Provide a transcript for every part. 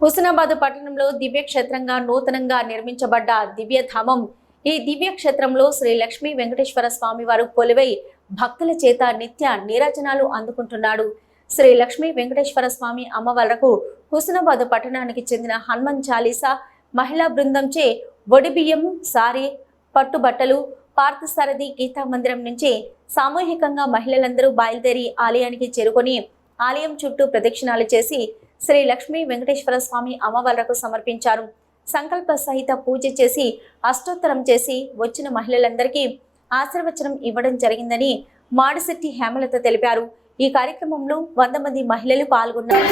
హుస్నాబాద్ పట్టణంలో దివ్యక్షేత్రంగా నూతనంగా నిర్మించబడ్డ దివ్యధామం. ఈ దివ్యక్షేత్రంలో శ్రీ లక్ష్మీ వెంకటేశ్వర స్వామి వారు కొలువై భక్తుల చేత నిత్య నీరాజనాలు అందుకుంటున్నాడు. శ్రీ లక్ష్మీ వెంకటేశ్వర స్వామి అమ్మవార్లకు హుస్నాబాద్ పట్టణానికి చెందిన హనుమాన్ చాలీసా మహిళా బృందంచే ఒడిబియ్యం, సారీ, పట్టుబట్టలు, పార్థసారథి గీతా మందిరం నుంచి సామూహికంగా మహిళలందరూ బయలుదేరి ఆలయానికి చేరుకొని ఆలయం చుట్టూ ప్రదక్షిణాలు చేసి శ్రీ లక్ష్మీ వెంకటేశ్వర స్వామి అమ్మవార్లకు సమర్పించారు. సంకల్ప సహిత పూజ చేసి అష్టోత్తరం చేసి వచ్చిన మహిళలందరికీ ఆశీర్వచనం ఇవ్వడం జరిగిందని మాడిశెట్టి హేమలత తెలిపారు. ఈ కార్యక్రమంలో 100 మంది మహిళలు పాల్గొన్నారు.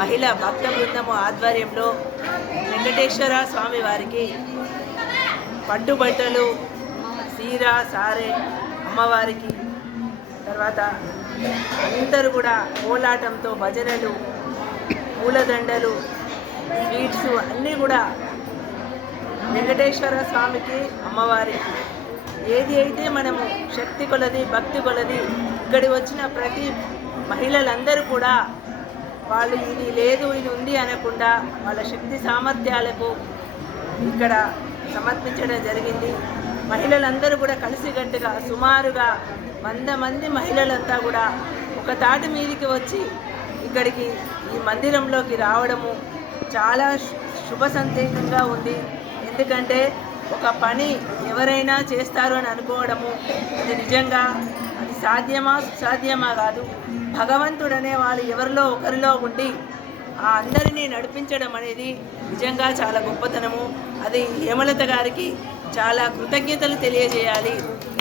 మహిళా భక్త బృందము ఆధ్వర్యంలో వెంకటేశ్వర స్వామి వారికి పట్టుబట్టలు, సీర, సారె అమ్మవారికి, తర్వాత అందరూ కూడా కోలాటంతో భజనలు, పూలదండలు, స్వీట్స్ అన్నీ కూడా వెంకటేశ్వర స్వామికి, అమ్మవారికి ఏది అయితే మనము శక్తి కొలది, భక్తి కొలది ఇక్కడి వచ్చిన ప్రతి మహిళలందరూ కూడా వాళ్ళు ఇది లేదు ఇది ఉంది అనకుండా వాళ్ళ శక్తి సామర్థ్యాలకు ఇక్కడ సమర్పించడం జరిగింది. మహిళలందరూ కూడా కలిసికట్టుగా సుమారుగా 100 మంది మహిళలంతా కూడా ఒక తాటి మీదికి వచ్చి ఇక్కడికి ఈ మందిరంలోకి రావడము చాలా శుభ సంకేతంగా ఉంది. ఎందుకంటే ఒక పని ఎవరైనా చేస్తారు అని అనుకోవడము అది నిజంగా అది సాధ్యమా సుసాధ్యమా కాదు. భగవంతుడనే వాళ్ళు ఎవరిలో ఒకరిలో ఉండి ఆ అందరినీ నడిపించడం అనేది నిజంగా చాలా గొప్పతనము. అది హేమలత గారికి చాలా కృతజ్ఞతలు తెలియజేయాలి.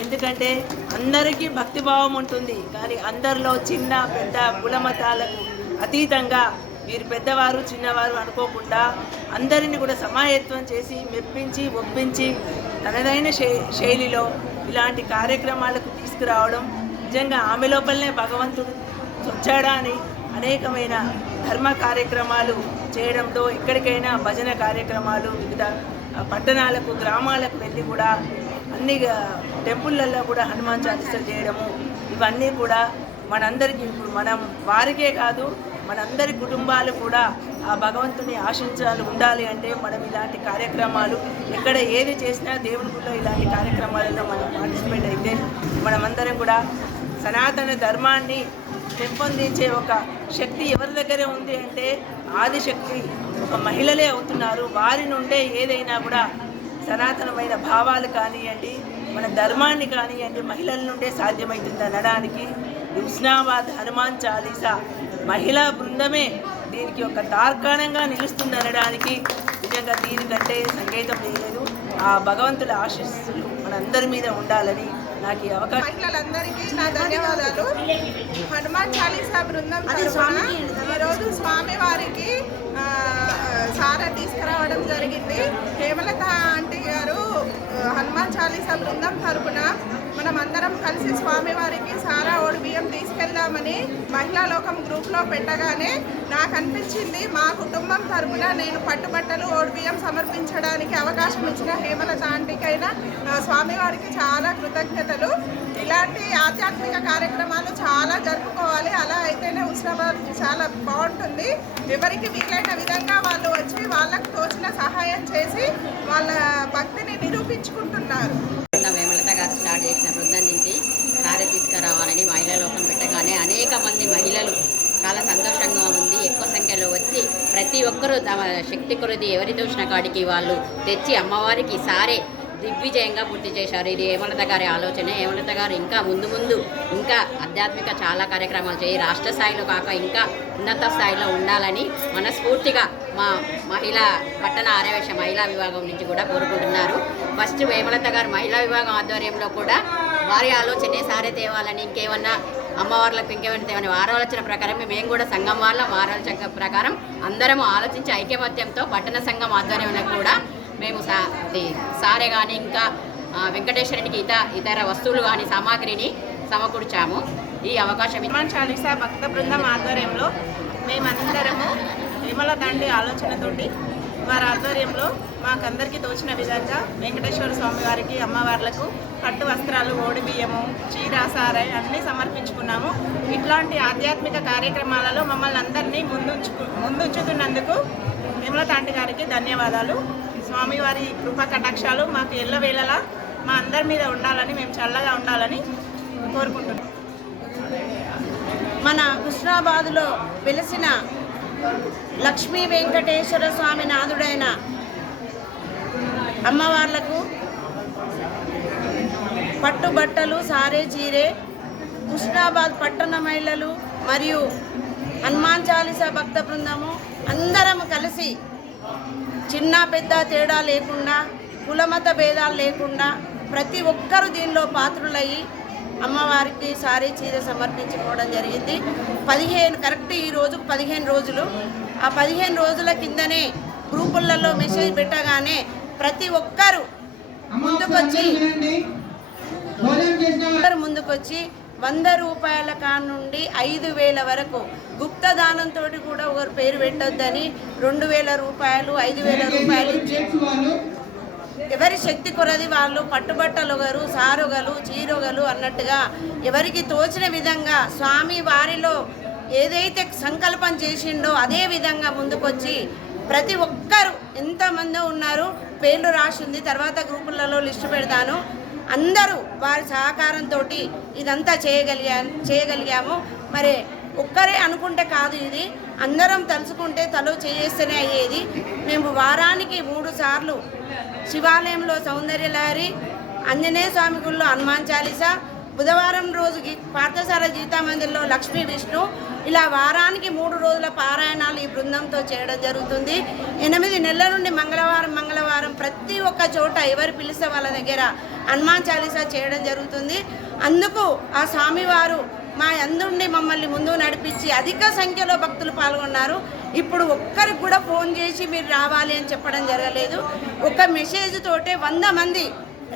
ఎందుకంటే అందరికీ భక్తిభావం ఉంటుంది, కానీ అందరిలో చిన్న పెద్ద కులమతాలకు అతీతంగా వీరు పెద్దవారు చిన్నవారు అనుకోకుండా అందరినీ కూడా సమాయత్వం చేసి మెప్పించి ఒప్పించి తనదైన శైలిలో ఇలాంటి కార్యక్రమాలకు తీసుకురావడం నిజంగా ఆమె లోపలనే భగవంతుడు వచ్చాడా అని అనేకమైన ధర్మ కార్యక్రమాలు చేయడంతో ఎక్కడికైనా భజన కార్యక్రమాలు వివిధ పట్టణాలకు గ్రామాలకు వెళ్ళి కూడా అన్ని టెంపుల్లలో కూడా హనుమాన్ చాలీసా చేయడము ఇవన్నీ కూడా మనందరికీ ఇప్పుడు మనం వారికే కాదు మనందరి కుటుంబాలు కూడా ఆ భగవంతుని ఆశించాలి ఉండాలి అంటే మనం ఇలాంటి కార్యక్రమాలు ఎక్కడ ఏది చేసినా దేవుని గుళ్ళో ఇలాంటి కార్యక్రమాలలో మనం పార్టిసిపేట్ అయితే మనమందరం కూడా సనాతన ధర్మాన్ని పెంపొందించే ఒక శక్తి ఎవరి దగ్గరే ఉంది అంటే ఆదిశక్తి ఒక మహిళలే అవుతున్నారు. వారి నుండే ఏదైనా కూడా సనాతనమైన భావాలు కానివ్వండి, మన ధర్మాన్ని కానివ్వండి మహిళల నుండే సాధ్యమవుతుంది అనడానికి హుస్నాబాద్ హనుమాన్ చాలీసా మహిళా బృందమే దీనికి ఒక తార్కాణంగా నిలుస్తుంది అనడానికి నిజంగా దీనికంటే సంకేతం లేదు. ఆ భగవంతుల ఆశీస్సులు మనందరి మీద ఉండాలని నాకు ఈ అవకాశం. మహిళలందరికీ నా ధన్యవాదాలు. హనుమాన్ చాలీసా బృందం తరఫున ఈరోజు స్వామివారికి సారా తీసుకురావడం జరిగింది. హేమలత ఆంటీ గారు హనుమాన్ చాలీసా బృందం తరఫున మనం అందరం కలిసి స్వామివారికి సారా ఓడి బియ్యం తీసుకెళ్దామని మహిళా లోకం గ్రూప్లో పెట్టగానే నాకు అనిపించింది మా కుటుంబం తరఫున నేను పట్టుబట్టలు ఓడి బియ్యం సమర్పించడానికి అవకాశం ఇచ్చిన హేమలత ఆంటీకైనా స్వామివారికి చాలా కృతజ్ఞతలు. ఇలాంటి ఆధ్యాత్మిక కార్యక్రమాలు చాలా జరుపుకోవాలి. అలా అయితేనే హుస్నాబాద్ చాలా బాగుంటుంది. ఎవరికి వీలైన విధంగా వాళ్ళు వచ్చి వాళ్ళకు తోచిన సహాయం చేసి వాళ్ళ భక్తిని నిరూపించుకుంటున్నారు. హేమలత గారు స్టార్ట్ చేసిన బృందం నుంచి సారీ తీసుకురావాలని మహిళా లోకం పెట్టగానే అనేక మంది మహిళలు చాలా సంతోషంగా ఉంది. ఎక్కువ సంఖ్యలో వచ్చి ప్రతి ఒక్కరూ తమ శక్తి కొలది ఎవరి తోచిన కాడికి వాళ్ళు తెచ్చి అమ్మవారికి సారే దిగ్విజయంగా పూర్తి చేశారు. ఇది హేమలత గారి ఆలోచన. హేమలత గారు ఇంకా ముందు ఇంకా ఆధ్యాత్మిక చాలా కార్యక్రమాలు చేయి రాష్ట్ర స్థాయిలో కాక ఇంకా ఉన్నత స్థాయిలో ఉండాలని మనస్ఫూర్తిగా మా మహిళా పట్టణ ఆర్యవేశ మహిళా విభాగం నుంచి కూడా కోరుకుంటున్నారు. ఫస్ట్ హేమలత గారు మహిళా విభాగం ఆధ్వర్యంలో కూడా వారి ఆలోచనే సారే తేవాలని ఇంకేమన్నా అమ్మవార్లకు ఇంకేమైనా తేవని వారి ఆలోచన ప్రకారం మేము కూడా సంఘం వాళ్ళ ఆలోచన ప్రకారం అందరము ఆలోచించి ఐకమత్యంతో పట్టణ సంఘం ఆధ్వర్యంలో కూడా మేము సారే కానీ ఇంకా వెంకటేశ్వరునికి ఇతర వస్తువులు కానీ సామాగ్రిని సమకూర్చాము. ఈ అవకాశం హనుమాన్ చాలీసా భక్త బృందం ఆధ్వర్యంలో మేమందరము హేమలత ఆంటీ ఆలోచనతోటి వారి ఆధ్వర్యంలో మాకందరికీ తోచిన విధంగా వెంకటేశ్వర స్వామి వారికి అమ్మవార్లకు పట్టు వస్త్రాలు, ఓడి బియ్యము, చీర, సారాయి అన్నీ సమర్పించుకున్నాము. ఇట్లాంటి ఆధ్యాత్మిక కార్యక్రమాలలో మమ్మల్ని అందరినీ ముందుంచుతున్నందుకు హేమలత ఆంటీ గారికి ధన్యవాదాలు. స్వామివారి కృపా కటాక్షాలు మాకు ఎల్లవేళలా మా అందరి మీద ఉండాలని, మేము చల్లగా ఉండాలని కోరుకుంటున్నాం. మన హుస్నాబాదులో వెలిసిన లక్ష్మీ వెంకటేశ్వర స్వామి నాథుడైన అమ్మవార్లకు పట్టుబట్టలు, సారే చీరే హుస్నాబాద్ పట్టణ మహిళలు మరియు హనుమాన్ చాలీసా భక్త బృందము అందరం కలిసి చిన్న పెద్ద తేడా లేకుండా కులమత భేదాలు లేకుండా ప్రతి ఒక్కరూ దీనిలో పాత్రులయ్యి అమ్మవారికి సారీ చీర సమర్పించుకోవడం జరిగింది. కరెక్ట్ ఈ రోజుకు 15 రోజులు. ఆ 15 రోజుల కిందనే గ్రూపులలో మెసేజ్ పెట్టగానే ప్రతి ఒక్కరు ముందుకొచ్చి 100 రూపాయల కానుండి 5,000 వరకు గుప్త దానంతో కూడా ఒకరు పేరు పెట్టొద్దని 2,000 రూపాయలు 5,000 రూపాయలు ఇచ్చి ఎవరి శక్తి కొరది వాళ్ళు పట్టుబట్టలుగరు, సారుగలు, చీరొగలు అన్నట్టుగా ఎవరికి తోచిన విధంగా స్వామి వారిలో ఏదైతే సంకల్పం చేసిండో అదే విధంగా ముందుకొచ్చి ప్రతి ఒక్కరు ఎంతమంది ఉన్నారు పేర్లు రాసి ఉంది, తర్వాత గ్రూపులలో లిస్టు పెడతాను. అందరూ వారి సహకారంతో ఇదంతా చేయగలిగాము. మరి ఒక్కరే అనుకుంటే కాదు, ఇది అందరం తలుచుకుంటే తలో చేస్తేనే అయ్యేది. మేము వారానికి 3 సార్లు శివాలయంలో సౌందర్యలహరి, ఆంజనేయ స్వామి గుళ్ళో హనుమాన్ చాలీసా, బుధవారం రోజుకి పార్థసారథి గీతా మందిర్లో లక్ష్మీ విష్ణు, ఇలా వారానికి 3 రోజుల పారాయణాలు ఈ బృందంతో చేయడం జరుగుతుంది. 8 నెలల నుండి మంగళవారం ప్రతి ఒక్క చోట ఎవరు పిలిస్తే వాళ్ళ దగ్గర హనుమాన్ చాలీసా చేయడం జరుగుతుంది. అందుకు ఆ స్వామివారు మా అందుండి మమ్మల్ని ముందు నడిపించి అధిక సంఖ్యలో భక్తులు పాల్గొన్నారు. ఇప్పుడు ఒక్కరికి కూడా ఫోన్ చేసి మీరు రావాలి అని చెప్పడం జరగలేదు. ఒక మెసేజ్ తోటే 100 మంది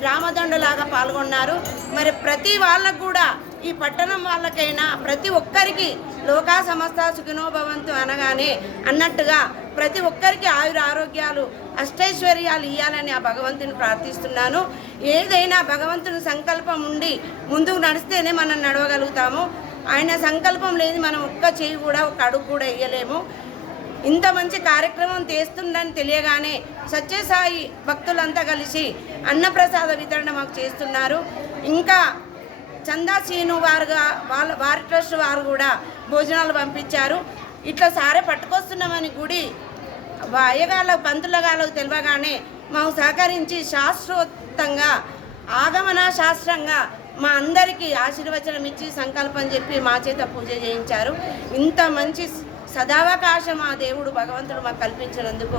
రామదండులాగా పాల్గొన్నారు. మరి ప్రతి వాళ్ళకు కూడా ఈ పట్టణం వాళ్ళకైనా ప్రతి ఒక్కరికి లోకా సమస్త సుఖినో భవంతు అనగానే అన్నట్టుగా ప్రతి ఒక్కరికి ఆరోగ్యాలు అష్టైశ్వర్యాలు ఇవ్వాలని ఆ భగవంతుని ప్రార్థిస్తున్నాను. ఏదైనా భగవంతుని సంకల్పం ఉండి ముందుకు నడిస్తేనే మనం నడవగలుగుతాము. ఆయన సంకల్పం లేని మనం ఒక్క చేయి కూడా ఒక అడుగు కూడా వేయలేము. ఇంత మంచి కార్యక్రమం చేస్తుందని తెలియగానే సత్యసాయి భక్తులంతా కలిసి అన్నప్రసాద వితరణ మాకు చేస్తున్నారు. ఇంకా చందా సీను వారి ట్రస్ట్ వారు కూడా భోజనాలు పంపించారు. ఇట్లా సారే పట్టుకొస్తున్నామని గుడి అయ్యగాళ్ళకు పంతులగాళ్ళకు తెలియగానే మాకు సహకరించి శాస్త్రోక్తంగా ఆగమన శాస్త్రంగా మా అందరికీ ఆశీర్వచనం ఇచ్చి సంకల్పం చెప్పి మా చేత పూజ చేయించారు. ఇంత మంచి సదావకాశం ఆ దేవుడు భగవంతుడు మాకు కల్పించినందుకు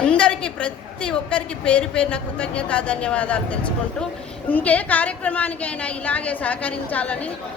అందరికీ ప్రతి ఒక్కరికి పేరున కృతజ్ఞత ధన్యవాదాలు తెలుసుకుంటూ ఇంకే కార్యక్రమానికైనా ఇలాగే సహకరించాలని